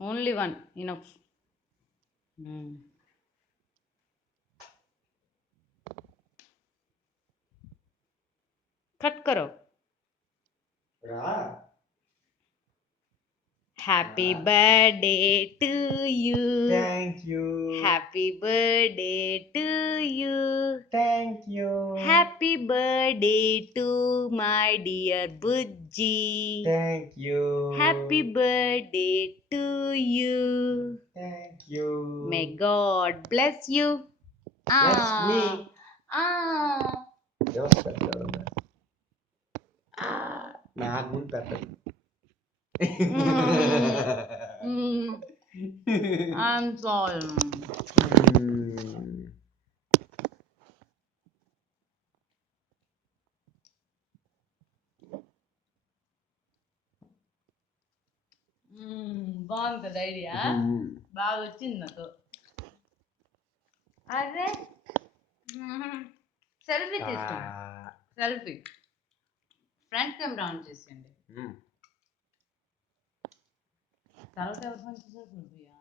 Only one, enough. Hmm. Cut karo. Happy birthday to you. Thank you. Happy birthday to you. Thank you. Happy birthday to my dear Bujji. Thank you. Happy birthday to you. Thank you. May God bless you. Bless me. Ah. ఎవరు పెట్టారు? నాకు ముందు పెట్టండి. I'm sorry. బాగుంది కదా ఐడియా బాగా వచ్చింది నాకు అదే సెల్ఫీ తీసుకో సెల్ఫీ ఫ్రంట్ కెమెరా ఆన్ చేసేయండి తర్వాత ఎవరు పంచేసారు